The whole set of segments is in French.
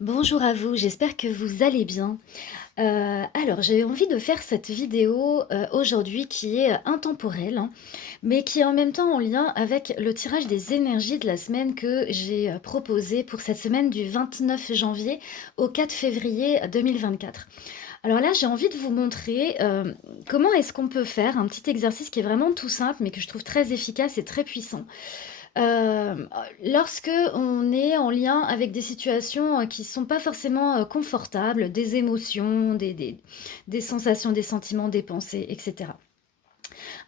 Bonjour à vous, j'espère que vous allez bien. Alors j'ai envie de faire cette vidéo, aujourd'hui qui est, intemporelle, hein, mais qui est en même temps en lien avec le tirage des énergies de la semaine que j'ai, proposé pour cette semaine du 29 janvier au 4 février 2024. Alors là, j'ai envie de vous montrer, comment est-ce qu'on peut faire un petit exercice qui est vraiment tout simple, mais que je trouve très efficace et très puissant. Lorsque on est en lien avec des situations, qui sont pas forcément, confortables, des émotions, des sensations, des sentiments, des pensées et cetera.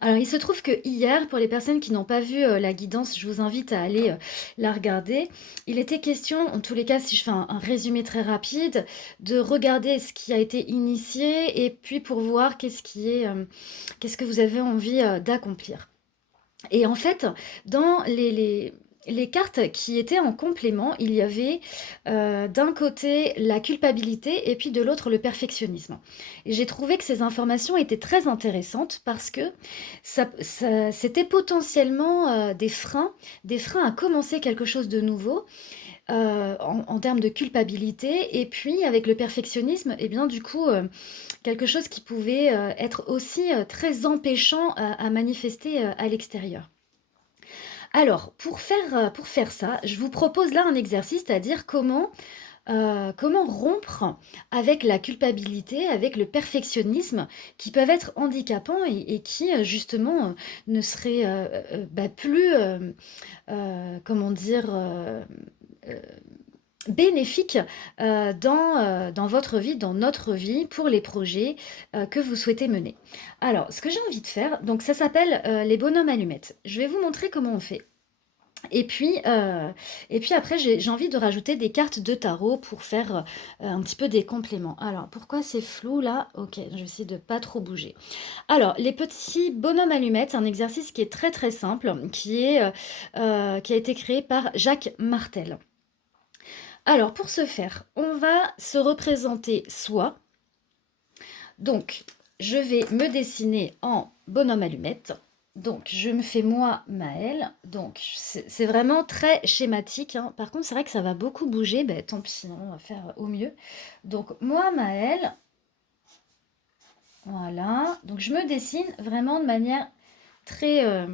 Alors il se trouve que hier, pour les personnes qui n'ont pas vu, la guidance, je vous invite à aller, la regarder. Il était question, en tous les cas, si je fais un résumé très rapide, de regarder ce qui a été initié et puis pour voir qu'est-ce que vous avez envie, d'accomplir. Et en fait, dans les cartes qui étaient en complément, il y avait, d'un côté la culpabilité et puis de l'autre le perfectionnisme. Et j'ai trouvé que ces informations étaient très intéressantes parce que c'était potentiellement, des freins à commencer quelque chose de nouveau, en termes de culpabilité et puis avec le perfectionnisme et bien du coup, quelque chose qui pouvait, être aussi, très empêchant à manifester, à l'extérieur. Alors, pour faire ça, je vous propose là un exercice, c'est-à-dire comment rompre avec la culpabilité, avec le perfectionnisme qui peuvent être handicapants et qui, justement, ne seraient, plus, comment dire? Heu, bénéfiques, dans votre vie, dans notre vie, pour les projets, que vous souhaitez mener. Alors, ce que j'ai envie de faire, donc ça s'appelle, les bonhommes allumettes. Je vais vous montrer comment on fait. Et puis, après j'ai envie de rajouter des cartes de tarot pour faire, un petit peu des compléments. Alors pourquoi c'est flou là? OK, je vais essayer de pas trop bouger. Alors les petits bonhommes allumettes, un exercice qui est très, très simple, qui a été créé par Jacques Martel. Alors pour ce faire, on va se représenter soi. Donc je vais me dessiner en bonhomme allumette. Donc, je me fais moi, Maëlle. Donc, c'est vraiment très schématique, hein. Par contre, c'est vrai que ça va beaucoup bouger. Ben, tant pis, hein, on va faire au mieux. Donc, moi, Maëlle, voilà. Donc, je me dessine vraiment de manière très,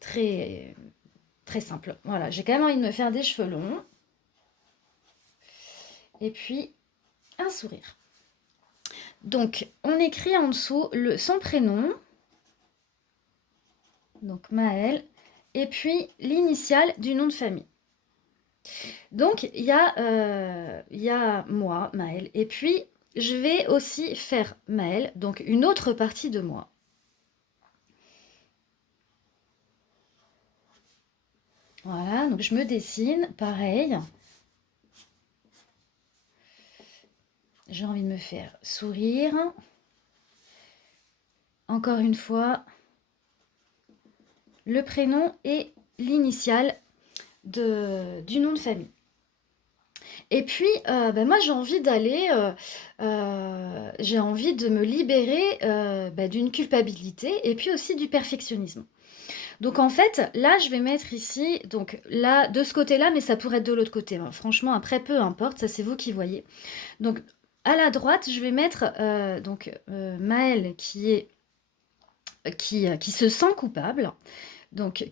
très, très simple. Voilà, j'ai quand même envie de me faire des cheveux longs. Et puis, un sourire. Donc, on écrit en dessous son prénom. Donc, Maëlle. Et puis, l'initiale du nom de famille. Donc, il y a moi, Maëlle, et puis je vais aussi faire Maëlle, donc une autre partie de moi. Voilà, donc je me dessine, pareil. J'ai envie de me faire sourire. Encore une fois, le prénom et l'initiale du nom de famille. Et puis, moi j'ai envie de me libérer d'une culpabilité et puis aussi du perfectionnisme. Donc en fait, là, je vais mettre ici, donc là, de ce côté-là, mais ça pourrait être de l'autre côté, hein. Franchement, après, peu importe, ça c'est vous qui voyez. Donc à la droite, je vais mettre Maëlle qui se sent coupable, donc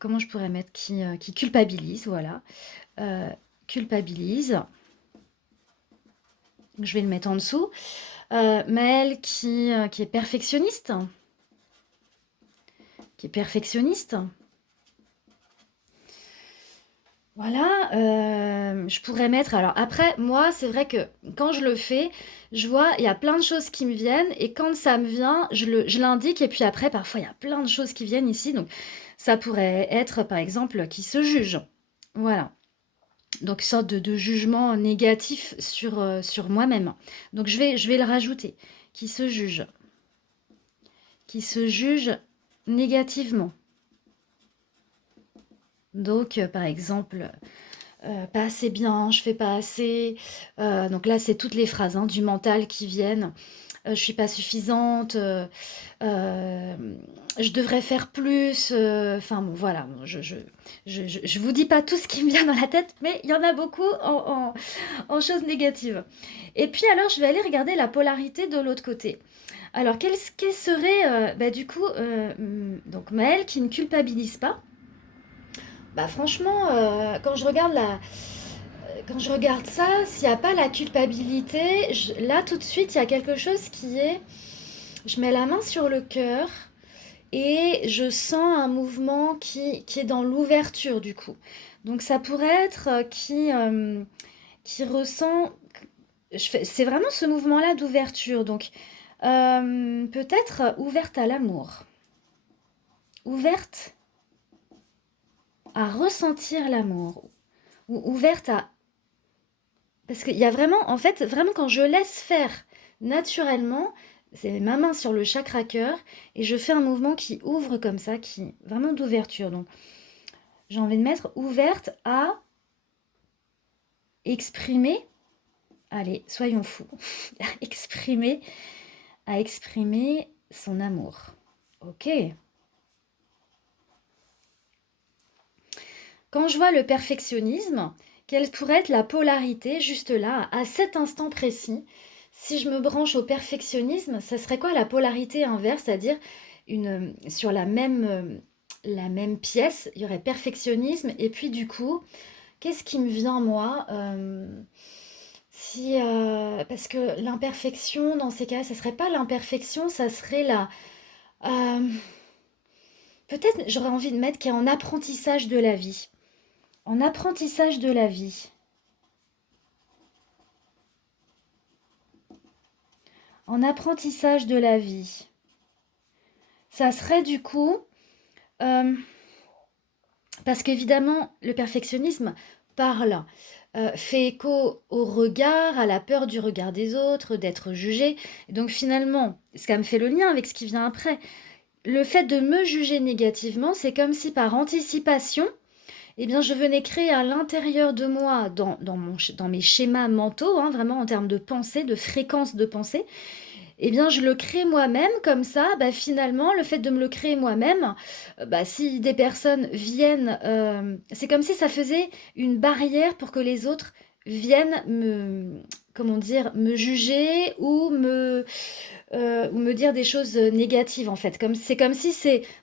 comment je pourrais mettre, qui culpabilise, voilà, euh, culpabilise. Donc, je vais le mettre en dessous. Maëlle qui est perfectionniste, qui est perfectionniste. Voilà, je pourrais mettre alors après, moi, c'est vrai que quand je le fais, je vois, il y a plein de choses qui me viennent et quand ça me vient, je l'indique et puis après, parfois, il y a plein de choses qui viennent ici, donc ça pourrait être, par exemple, qui se juge. Voilà, donc une sorte de jugement négatif sur moi-même. Donc je vais le rajouter, qui se juge, qui se juge négativement. Donc, par exemple, pas assez bien, je fais pas assez. Donc là, c'est toutes les phrases hein, du mental qui viennent. Je suis pas suffisante, je devrais faire plus. Enfin bon, voilà, bon, je vous dis pas tout ce qui me vient dans la tête, mais il y en a beaucoup en choses négatives. Et puis alors, je vais aller regarder la polarité de l'autre côté. Alors, quelle serait, bah, du coup, donc Maëlle qui ne culpabilise pas. Bah franchement, quand je regarde ça, s'il n'y a pas la culpabilité, là tout de suite, il y a quelque chose qui est, je mets la main sur le cœur et je sens un mouvement qui est dans l'ouverture du coup. Donc ça pourrait être qui ressent, c'est vraiment ce mouvement-là d'ouverture. Donc peut-être ouverte à l'amour, ouverte à ressentir l'amour, ou ouverte à... Parce qu'il y a vraiment, en fait, vraiment quand je laisse faire naturellement, c'est ma main sur le chakra cœur et je fais un mouvement qui ouvre comme ça, qui vraiment d'ouverture. Donc j'ai envie de mettre ouverte à exprimer. Allez, soyons fous. exprimer, à exprimer son amour. Ok. Quand je vois le perfectionnisme, quelle pourrait être la polarité juste là, à cet instant précis? Si je me branche au perfectionnisme, ça serait quoi la polarité inverse? C'est-à-dire sur la même pièce, il y aurait perfectionnisme et puis du coup, qu'est-ce qui me vient moi? Parce que l'imperfection, dans ces cas, ça serait pas l'imperfection, ça serait euh, peut-être j'aurais envie de mettre qui est en apprentissage de la vie. En apprentissage de la vie. En apprentissage de la vie. Ça serait du coup, euh, parce qu'évidemment, le perfectionnisme parle, fait écho au regard, à la peur du regard des autres, d'être jugé. Et donc finalement, ça me fait le lien avec ce qui vient après. Le fait de me juger négativement, c'est comme si par anticipation, eh bien, je venais créer à l'intérieur de moi, dans mes schémas mentaux, hein, vraiment en termes de pensée, de fréquence de pensée, eh bien, je le crée moi-même comme ça, bah, finalement, le fait de me le créer moi-même, bah, si des personnes viennent, c'est comme si ça faisait une barrière pour que les autres viennent comment dire, me juger ou me dire des choses négatives en fait. C'est comme si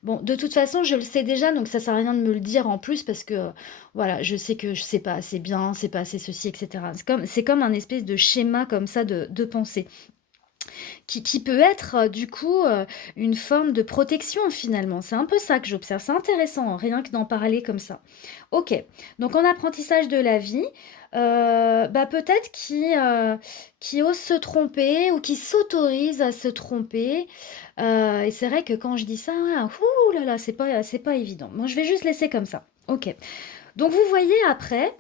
bon, de toute façon, je le sais déjà, donc ça sert à rien de me le dire en plus parce que voilà, je sais que je sais pas assez bien, c'est pas assez ceci, etc. C'est comme un espèce de schéma comme ça de pensée qui peut être du coup une forme de protection finalement. C'est un peu ça que j'observe. C'est intéressant, hein, rien que d'en parler comme ça. Ok, donc en apprentissage de la vie, bah peut-être qui ose se tromper ou qui s'autorise à se tromper. Et c'est vrai que quand je dis ça, ouh là là, c'est pas évident. Moi, je vais juste laisser comme ça. Ok. Donc vous voyez après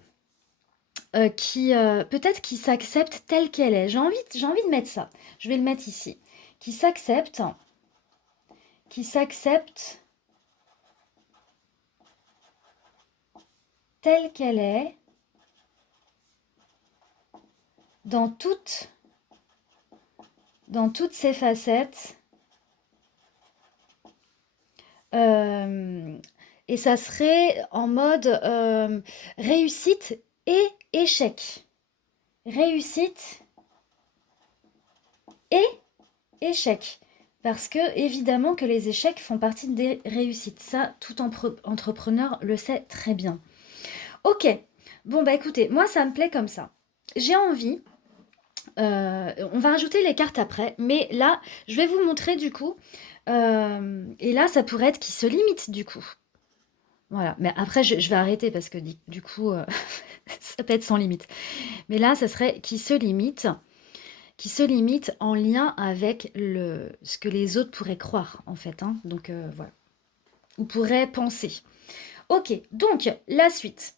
peut-être qui s'accepte telle qu'elle est. J'ai envie de mettre ça. Je vais le mettre ici. Qui s'accepte telle qu'elle est dans toutes ses facettes. Et ça serait en mode réussite et échec. Réussite et échec. Parce que évidemment que les échecs font partie des réussites. Ça, tout entrepreneur le sait très bien. Ok, bon bah écoutez, moi ça me plaît comme ça. J'ai envie, on va rajouter les cartes après, mais là, je vais vous montrer du coup, et là ça pourrait être qui se limite du coup. Voilà, mais après je vais arrêter parce que du coup, ça peut être sans limite. Mais là, ça serait qui se limite en lien avec ce que les autres pourraient croire en fait, hein. Donc voilà, ou pourraient penser. Ok, donc la suite.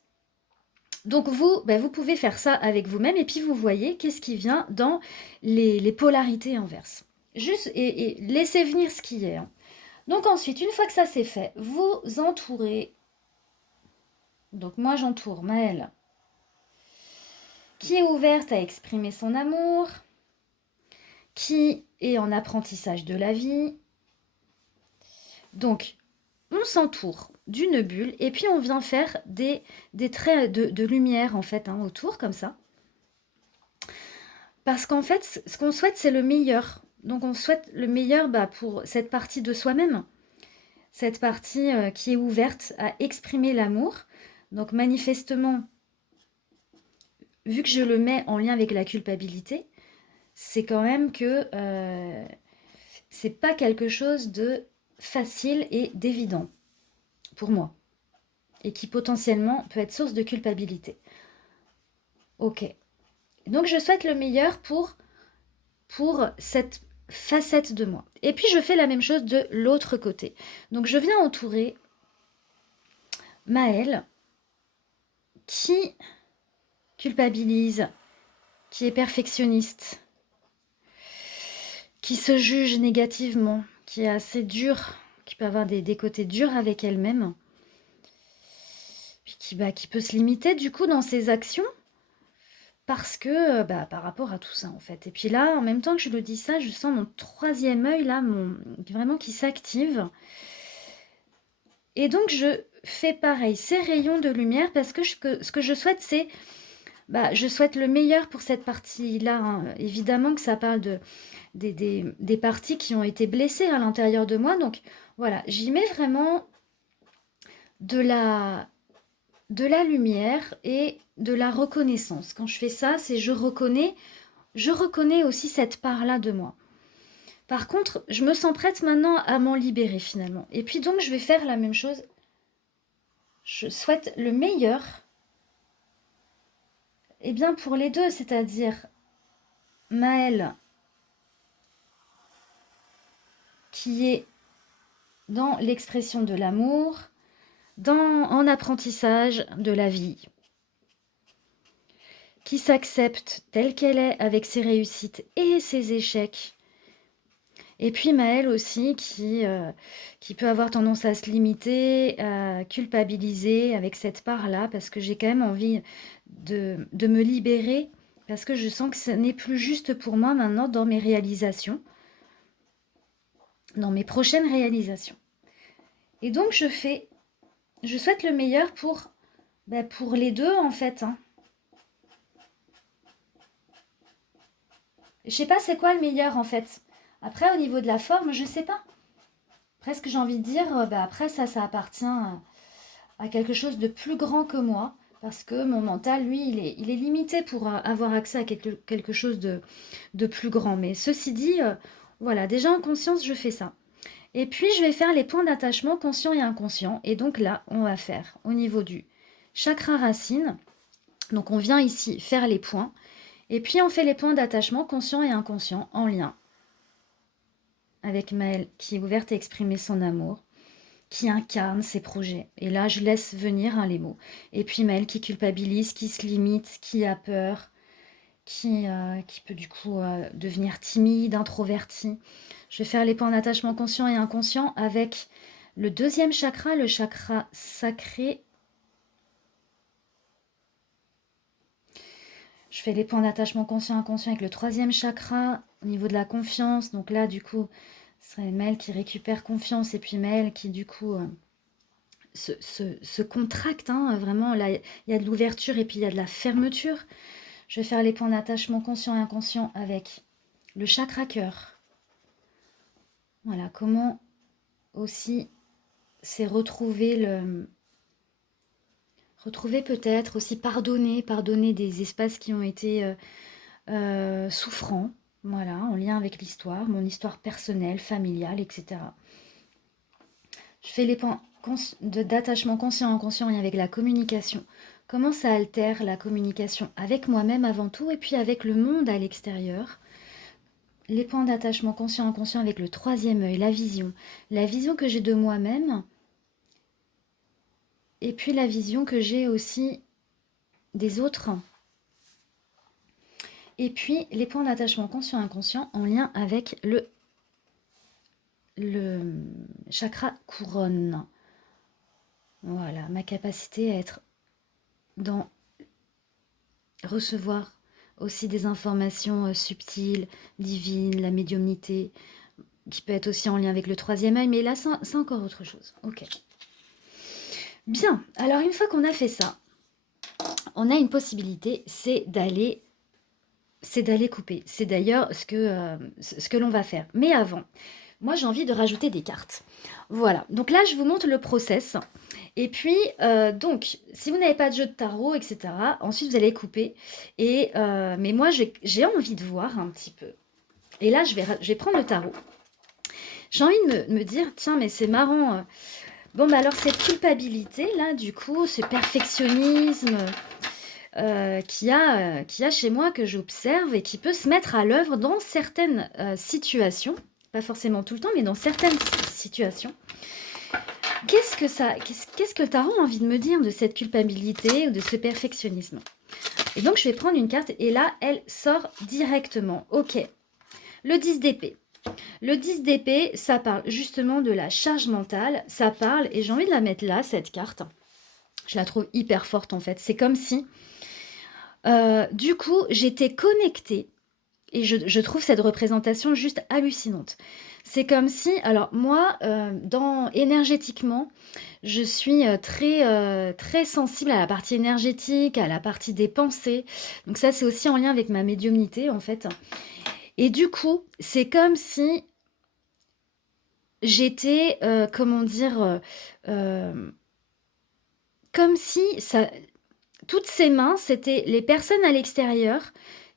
Donc vous pouvez faire ça avec vous-même et puis vous voyez qu'est-ce qui vient dans les polarités inverses. Juste et laissez venir ce qui est, hein. Donc ensuite, une fois que ça c'est fait, vous entourez. Donc moi j'entoure Maëlle qui est ouverte à exprimer son amour, qui est en apprentissage de la vie. Donc, on s'entoure d'une bulle et puis on vient faire des traits de lumière en fait autour comme ça. Parce qu'en fait, ce qu'on souhaite, c'est le meilleur. Donc on souhaite le meilleur pour cette partie de soi-même, cette partie qui est ouverte à exprimer l'amour. Donc manifestement, vu que je le mets en lien avec la culpabilité, c'est quand même que c'est pas quelque chose de facile et d'évident pour moi. Et qui potentiellement peut être source de culpabilité. Ok. Donc je souhaite le meilleur pour cette facette de moi. Et puis je fais la même chose de l'autre côté. Donc je viens entourer Maëlle qui culpabilise, qui est perfectionniste, qui se juge négativement, qui est assez dure, qui peut avoir des côtés durs avec elle-même, puis qui peut se limiter du coup dans ses actions parce que par rapport à tout ça en fait. Et puis là, en même temps que je le dis ça, je sens mon troisième œil là, vraiment qui s'active. Et donc je fais pareil, ces rayons de lumière parce que ce que je souhaite c'est je souhaite le meilleur pour cette partie-là. Évidemment que ça parle des parties qui ont été blessées à l'intérieur de moi. Donc voilà, j'y mets vraiment de la lumière et de la reconnaissance. Quand je fais ça, c'est je reconnais aussi cette part-là de moi. Par contre, je me sens prête maintenant à m'en libérer finalement. Et puis donc, je vais faire la même chose. Je souhaite le meilleur pour les deux, c'est-à-dire Maëlle qui est dans l'expression de l'amour, en apprentissage de la vie, qui s'accepte telle qu'elle est avec ses réussites et ses échecs. Et puis Maëlle aussi qui peut avoir tendance à se limiter, à culpabiliser avec cette part-là, parce que j'ai quand même envie de me libérer, parce que je sens que ce n'est plus juste pour moi maintenant dans mes réalisations, dans mes prochaines réalisations. Et donc je souhaite le meilleur pour les deux en fait. Je sais pas c'est quoi le meilleur en fait. Après, au niveau de la forme, je sais pas. Presque j'ai envie de dire, après ça appartient à quelque chose de plus grand que moi. Parce que mon mental, lui, il est limité pour avoir accès à quelque chose de plus grand. Mais ceci dit, voilà, déjà en conscience, je fais ça. Et puis, je vais faire les points d'attachement conscient et inconscient. Et donc là, on va faire au niveau du chakra racine. Donc, on vient ici faire les points. Et puis, on fait les points d'attachement conscient et inconscient en lien avec Maëlle qui est ouverte à exprimer son amour, qui incarne ses projets. Et là, je laisse venir les mots. Et puis Maëlle qui culpabilise, qui se limite, qui a peur, qui peut du coup devenir timide, introverti. Je vais faire les points d'attachement conscient et inconscient avec le deuxième chakra, le chakra sacré. Je fais les points d'attachement conscient et inconscient avec le troisième chakra au niveau de la confiance. Donc là, du coup, ce serait Maëlle qui récupère confiance et puis Maëlle qui, du coup, se contracte. Vraiment, là, il y a de l'ouverture et puis il y a de la fermeture. Je vais faire les points d'attachement conscient et inconscient avec le chakra cœur. Voilà, comment aussi c'est retrouver peut-être aussi pardonner des espaces qui ont été souffrants, voilà, en lien avec l'histoire, mon histoire personnelle, familiale, etc. Je fais les points d'attachement conscient inconscient et avec la communication. Comment ça altère la communication avec moi-même avant tout et puis avec le monde à l'extérieur. Les points d'attachement conscient inconscient avec le troisième œil, la vision que j'ai de moi-même et puis la vision que j'ai aussi des autres. Et puis les points d'attachement conscient inconscient en lien avec le chakra couronne. Voilà, ma capacité à être dans recevoir aussi des informations subtiles, divines, la médiumnité, qui peut être aussi en lien avec le troisième œil, mais là, c'est encore autre chose. Ok. Bien, alors une fois qu'on a fait ça, on a une possibilité, c'est d'aller couper. C'est d'ailleurs ce que l'on va faire. Mais avant, moi j'ai envie de rajouter des cartes. Voilà, donc là je vous montre le process. Et puis, donc, si vous n'avez pas de jeu de tarot, etc., ensuite vous allez couper. Mais moi j'ai envie de voir un petit peu. Et là je vais prendre le tarot. J'ai envie de me dire, tiens, mais c'est marrant. Bon, bah alors cette culpabilité, là, du coup, ce perfectionnisme qu'il y a chez moi, que j'observe et qui peut se mettre à l'œuvre dans certaines situations, pas forcément tout le temps, mais dans certaines situations. Qu'est-ce que le tarot a envie de me dire de cette culpabilité ou de ce perfectionnisme? Et donc, je vais prendre une carte et là, elle sort directement. Ok, le 10 d'épée. Le 10 d'épée, ça parle justement de la charge mentale, ça parle, et j'ai envie de la mettre là, cette carte. Je la trouve hyper forte en fait. C'est comme si, du coup, j'étais connectée, et je trouve cette représentation juste hallucinante. C'est comme si, alors moi, énergétiquement, je suis très sensible à la partie énergétique, à la partie des pensées. Donc ça, c'est aussi en lien avec ma médiumnité en fait. Et du coup, c'est comme si j'étais, comment dire, comme si toutes ces mains, c'était les personnes à l'extérieur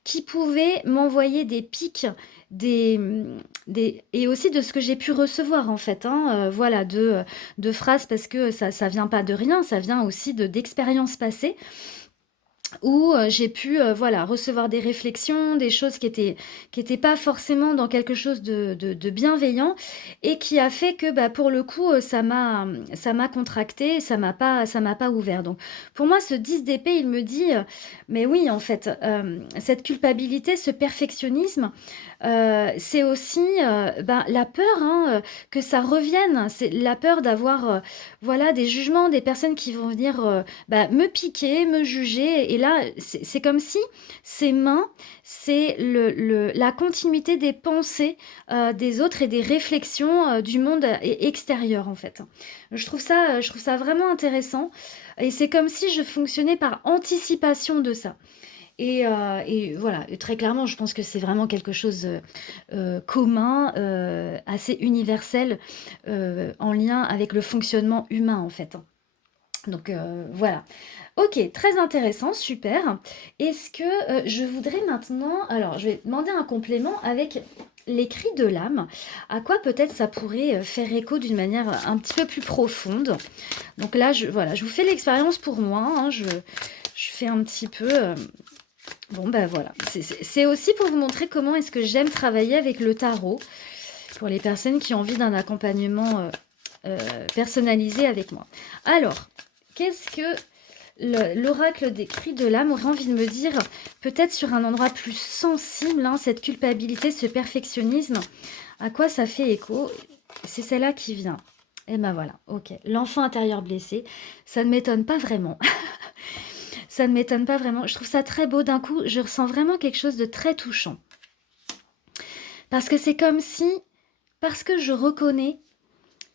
qui pouvaient m'envoyer des pics, des, et aussi de ce que j'ai pu recevoir en fait, hein, voilà, de phrases, parce que ça vient pas de rien, ça vient aussi d'expériences passées où j'ai pu voilà, recevoir des réflexions, des choses qui étaient pas forcément dans quelque chose de bienveillant, et qui a fait que bah, pour le coup ça m'a contracté, ça m'a pas ouvert. Donc pour moi ce 10 d'épée il me dit mais oui en fait cette culpabilité, ce perfectionnisme, c'est aussi ben, la peur, hein, que ça revienne, c'est la peur d'avoir voilà, des jugements, des personnes qui vont venir bah, me piquer, me juger. Et là, c'est comme si ces mains, c'est la continuité des pensées des autres et des réflexions du monde extérieur, en fait. Je trouve ça vraiment intéressant. Et c'est comme si je fonctionnais par anticipation de ça. Et voilà, et très clairement, je pense que c'est vraiment quelque chose commun, assez universel, en lien avec le fonctionnement humain, en fait. Donc voilà. Ok, très intéressant, super. Est-ce que je voudrais maintenant... Alors, je vais demander un complément avec les cris de l'âme. À quoi peut-être ça pourrait faire écho d'une manière un petit peu plus profonde. Donc là, voilà, je vous fais l'expérience pour moi, hein, je fais un petit peu... Bon, ben voilà. C'est aussi pour vous montrer comment est-ce que j'aime travailler avec le tarot pour les personnes qui ont envie d'un accompagnement personnalisé avec moi. Alors, qu'est-ce que l'oracle des cris de l'âme aurait envie de me dire, peut-être sur un endroit plus sensible, hein, cette culpabilité, ce perfectionnisme, à quoi ça fait écho? C'est celle-là qui vient. Et ben voilà, ok. L'enfant intérieur blessé, ça ne m'étonne pas vraiment. Ça ne m'étonne pas vraiment. Je trouve ça très beau. D'un coup, je ressens vraiment quelque chose de très touchant. Parce que c'est comme si, parce que je reconnais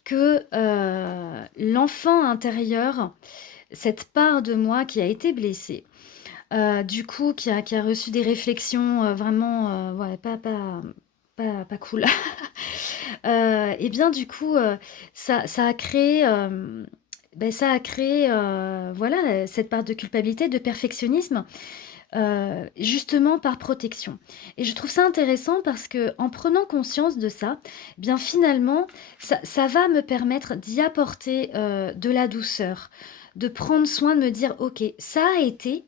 que l'enfant intérieur, cette part de moi qui a été blessée, du coup, qui a reçu des réflexions vraiment ouais, pas cool, et bien du coup, ça a créé... ben, ça a créé voilà, cette part de culpabilité, de perfectionnisme, justement par protection. Et je trouve ça intéressant parce que en prenant conscience de ça, eh bien finalement, ça va me permettre d'y apporter de la douceur, de prendre soin, de me dire, ok, ça a été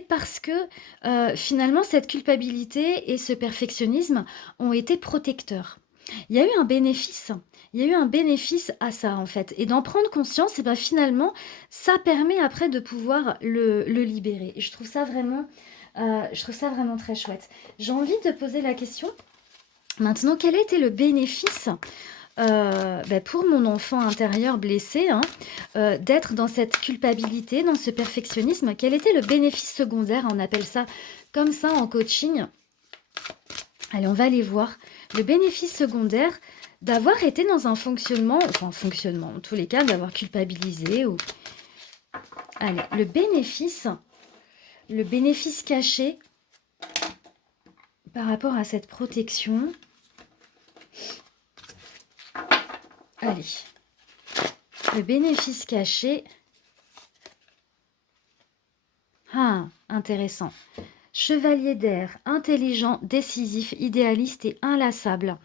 parce que finalement cette culpabilité et ce perfectionnisme ont été protecteurs. Il y a eu un bénéfice. Il y a eu un bénéfice à ça, en fait. Et d'en prendre conscience, et ben finalement, ça permet après de pouvoir le libérer. Et je trouve ça vraiment très chouette. J'ai envie de poser la question, maintenant, quel a été le bénéfice pour mon enfant intérieur blessé, hein, d'être dans cette culpabilité, dans ce perfectionnisme. Quel était le bénéfice secondaire? On appelle ça comme ça en coaching. Allez, on va aller voir. Le bénéfice secondaire d'avoir été dans un fonctionnement, enfin fonctionnement, en tous les cas, d'avoir culpabilisé ou... Allez, le bénéfice caché par rapport à cette protection. Allez, le bénéfice caché. Ah, intéressant. Chevalier d'air, intelligent, décisif, idéaliste et inlassable.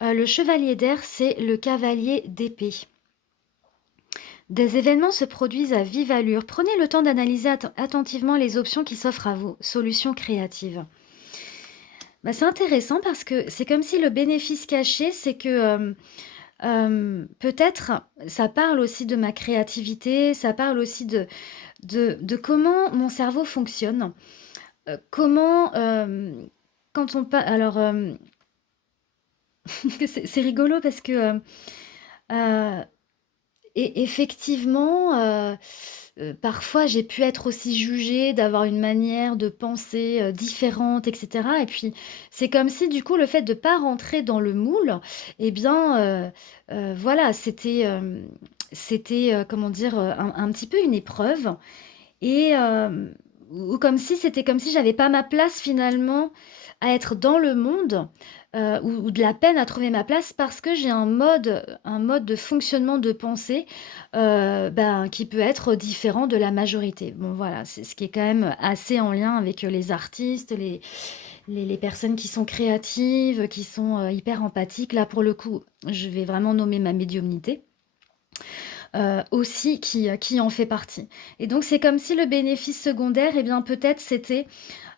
Le chevalier d'air, c'est le cavalier d'épée. Des événements se produisent à vive allure. Prenez le temps d'analyser attentivement les options qui s'offrent à vous. Solutions créatives. C'est intéressant parce que c'est comme si le bénéfice caché, c'est que peut-être ça parle aussi de ma créativité, ça parle aussi de comment mon cerveau fonctionne. Comment, quand on parle... Alors, c'est rigolo parce que... et effectivement, parfois j'ai pu être aussi jugée d'avoir une manière de penser, différente et cetera et puis c'est comme si du coup le fait de pas rentrer dans le moule et bien, voilà, c'était, comment dire? Un petit peu une épreuve et ou comme si j'avais pas ma place finalement à être dans le monde, ou de la peine à trouver ma place parce que j'ai un mode de fonctionnement de pensée, qui peut être différent de la majorité. Bon voilà, c'est ce qui est quand même assez en lien avec, les artistes, les personnes qui sont créatives, qui sont, hyper empathiques. Là, pour le coup, je vais vraiment nommer ma médiumnité. Aussi qui en fait partie. Et donc c'est comme si le bénéfice secondaire, eh bien peut-être c'était,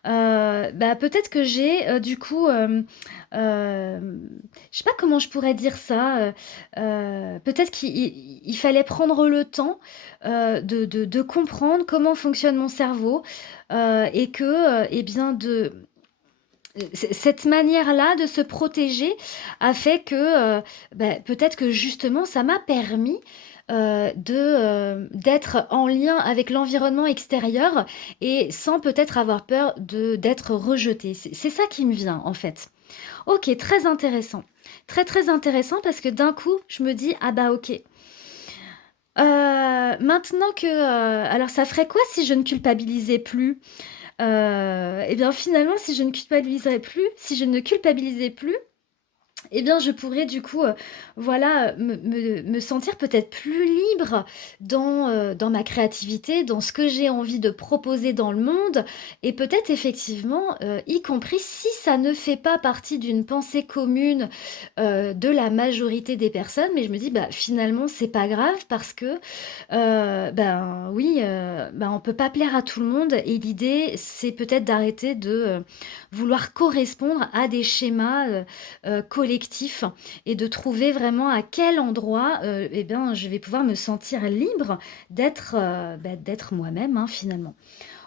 peut-être que j'ai, du coup, je sais pas comment je pourrais dire ça, peut-être qu'il fallait prendre le temps, de comprendre comment fonctionne mon cerveau, et que, eh bien cette manière-là de se protéger a fait que, peut-être que justement ça m'a permis, d'être en lien avec l'environnement extérieur et sans peut-être avoir peur d'être rejetée. C'est ça qui me vient en fait. OK, très intéressant. Très, très intéressant parce que d'un coup, je me dis: «Ah bah OK, maintenant que, alors ça ferait quoi si je ne culpabilisais plus?» Et bien finalement si je ne culpabilisais plus, eh bien, je pourrais du coup, voilà, me sentir peut-être plus libre dans ma créativité, dans ce que j'ai envie de proposer dans le monde et peut-être effectivement, y compris si ça ne fait pas partie d'une pensée commune, de la majorité des personnes. Mais je me dis: «Bah, finalement, c'est pas grave parce que, oui, on peut pas plaire à tout le monde» et l'idée, c'est peut-être d'arrêter de, vouloir correspondre à des schémas, collectif et de trouver vraiment à quel endroit, eh bien, je vais pouvoir me sentir libre d'être moi-même, hein, finalement.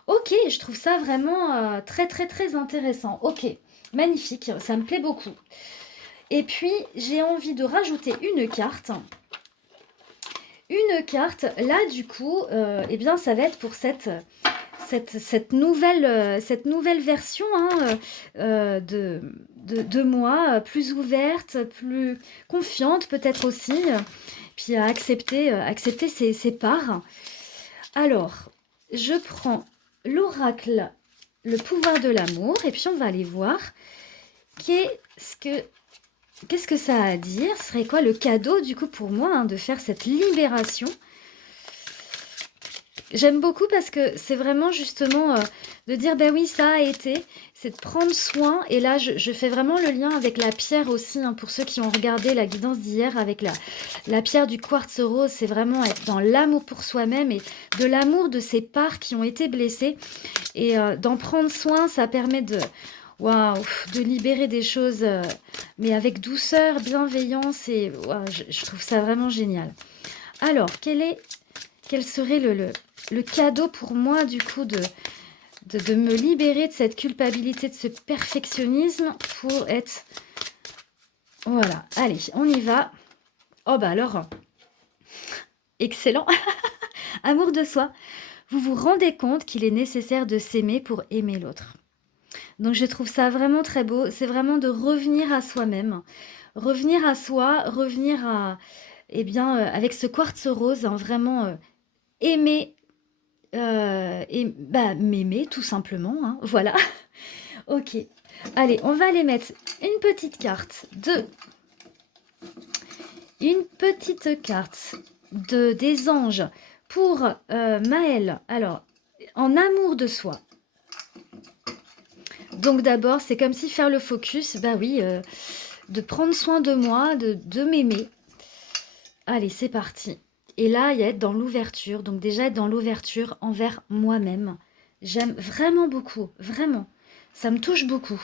OK, je trouve ça vraiment, très, très, très intéressant. OK, magnifique, ça me plaît beaucoup et puis j'ai envie de rajouter une carte. Une carte, là, du coup, eh bien, ça va être pour cette nouvelle version, hein, de moi, plus ouverte, plus confiante peut-être aussi, puis à accepter ses parts. Alors, je prends l'oracle, le pouvoir de l'amour et puis on va aller voir qu'est-ce que qu'est-ce que ça a à dire? Ce serait quoi le cadeau du coup pour moi, hein, de faire cette libération? J'aime beaucoup parce que c'est vraiment justement, de dire: «Ben oui, ça a été». C'est de prendre soin et là, je fais vraiment le lien avec la pierre aussi, hein, pour ceux qui ont regardé la guidance d'hier avec la pierre du quartz rose. C'est vraiment être dans l'amour pour soi-même et de l'amour de ces parts qui ont été blessées et d'en prendre soin, ça permet waouh, de libérer des choses, mais avec douceur, bienveillance et waouh, je trouve ça vraiment génial. Alors, quel serait le cadeau pour moi, du coup, de me libérer de cette culpabilité, de ce perfectionnisme pour être Voilà, allez, on y va. Oh bah alors, excellent. Amour de soi. Vous vous rendez compte qu'il est nécessaire de s'aimer pour aimer l'autre. Donc je trouve ça vraiment très beau. C'est vraiment de revenir à soi-même, revenir à soi, revenir à, eh bien, avec ce quartz rose, hein, vraiment aimer, et bah, m'aimer tout simplement, hein, voilà. Ok. Allez, on va aller mettre une petite carte des anges pour Maëlle. Alors, en amour de soi. Donc d'abord, c'est comme si faire le focus, bah oui, de prendre soin de moi, de m'aimer. Allez, c'est parti. Et là, il y a être dans l'ouverture. Donc déjà, être dans l'ouverture envers moi-même. J'aime vraiment beaucoup, vraiment. Ça me touche beaucoup.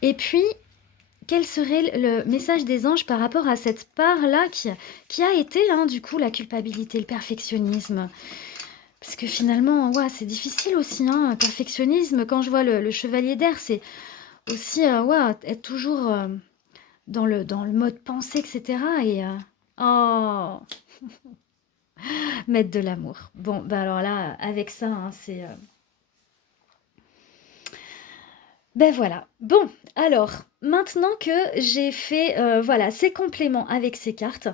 Et puis, quel serait le message des anges par rapport à cette part-là qui a été, hein, du coup, la culpabilité, le perfectionnisme? Parce que finalement, ouais, c'est difficile aussi, hein, le perfectionnisme. Quand je vois le chevalier d'air, c'est aussi ouais, être toujours dans le mode pensée, etc. Et oh, mettre de l'amour. Bon, bah alors là, avec ça, hein, c'est... Ben voilà. Bon, alors, maintenant que j'ai fait voilà, ces compléments avec ces cartes,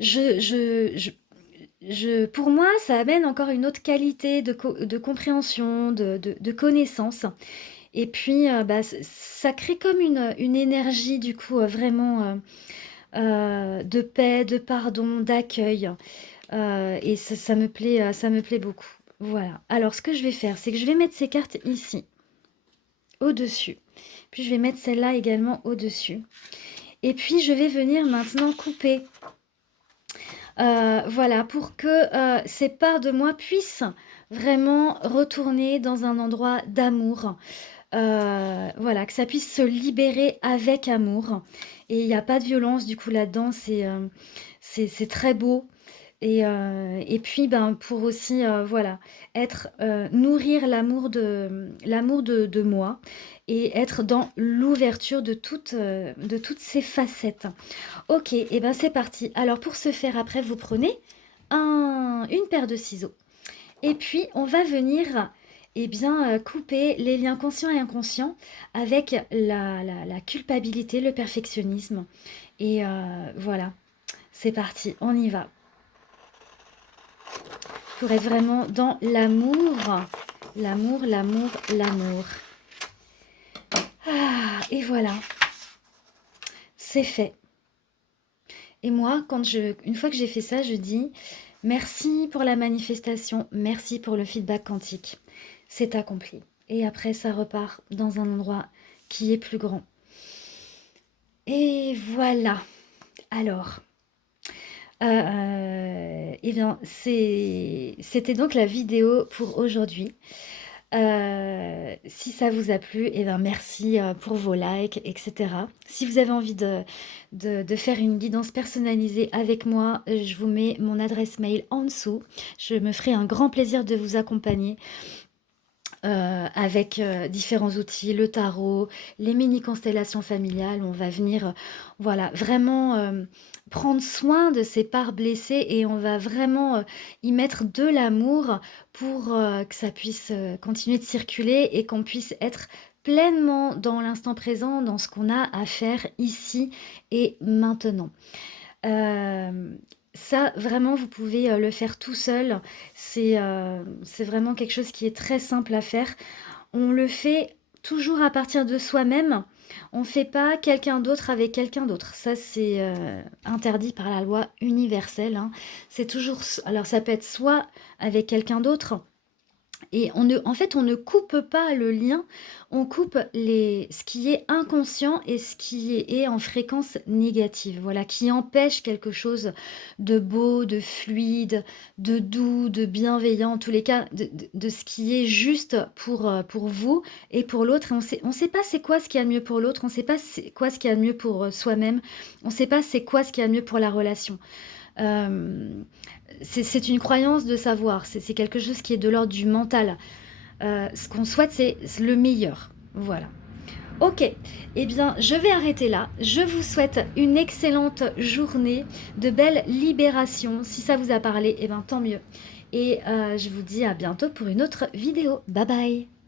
je, je, je, pour moi, ça amène encore une autre qualité de compréhension, de connaissance. Et puis, bah, ça crée comme une énergie, du coup, vraiment de paix, de pardon, d'accueil. Et ça me plaît beaucoup. Voilà. Alors, ce que je vais faire, c'est que je vais mettre ces cartes ici, au-dessus. Puis, je vais mettre celle-là également au-dessus. Et puis, je vais venir maintenant couper. Voilà, pour que ces parts de moi puissent vraiment retourner dans un endroit d'amour. Voilà, que ça puisse se libérer avec amour. Et il n'y a pas de violence du coup là-dedans, c'est très beau. Et puis, ben, pour aussi, voilà, être, nourrir l'amour de moi et être dans l'ouverture de toutes ces facettes. Ok, et ben c'est parti. Alors pour ce faire, après, vous prenez une paire de ciseaux. Et puis, on va venir eh bien, couper les liens conscients et inconscients avec la culpabilité, le perfectionnisme. Et voilà, c'est parti, on y va. Pour être vraiment dans l'amour, l'amour, l'amour, l'amour. Ah, et voilà, c'est fait. Et moi, une fois que j'ai fait ça, je dis merci pour la manifestation, merci pour le feedback quantique. C'est accompli. Et après, ça repart dans un endroit qui est plus grand. Et voilà. Alors, eh bien, c'était donc la vidéo pour aujourd'hui. Si ça vous a plu, eh bien, merci pour vos likes, etc. Si vous avez envie de faire une guidance personnalisée avec moi, je vous mets mon adresse mail en dessous. Je me ferai un grand plaisir de vous accompagner avec différents outils, le tarot, les mini-constellations familiales. On va venir, voilà, vraiment prendre soin de ces parts blessées et on va vraiment y mettre de l'amour pour que ça puisse continuer de circuler et qu'on puisse être pleinement dans l'instant présent, dans ce qu'on a à faire ici et maintenant. Ça, vraiment, vous pouvez le faire tout seul. C'est vraiment quelque chose qui est très simple à faire. On le fait toujours à partir de soi-même. On ne fait pas quelqu'un d'autre avec quelqu'un d'autre. Ça, c'est interdit par la loi universelle, hein. C'est toujours... Alors, ça peut être soit avec quelqu'un d'autre, et en fait, on ne coupe pas le lien, on coupe ce qui est inconscient et ce qui est en fréquence négative, voilà, qui empêche quelque chose de beau, de fluide, de doux, de bienveillant, en tous les cas, de ce qui est juste pour vous et pour l'autre. On sait pas c'est quoi ce qu'il y a de mieux pour l'autre, on sait pas c'est quoi ce qu'il y a de mieux pour soi-même, on sait pas c'est quoi ce qu'il y a de mieux pour la relation. Euh, c'est une croyance de savoir, c'est quelque chose qui est de l'ordre du mental. Ce qu'on souhaite, c'est le meilleur. Voilà. OK, eh bien, je vais arrêter là. Je vous souhaite une excellente journée, de belles libérations. Si ça vous a parlé, eh ben, tant mieux et je vous dis à bientôt pour une autre vidéo. Bye bye.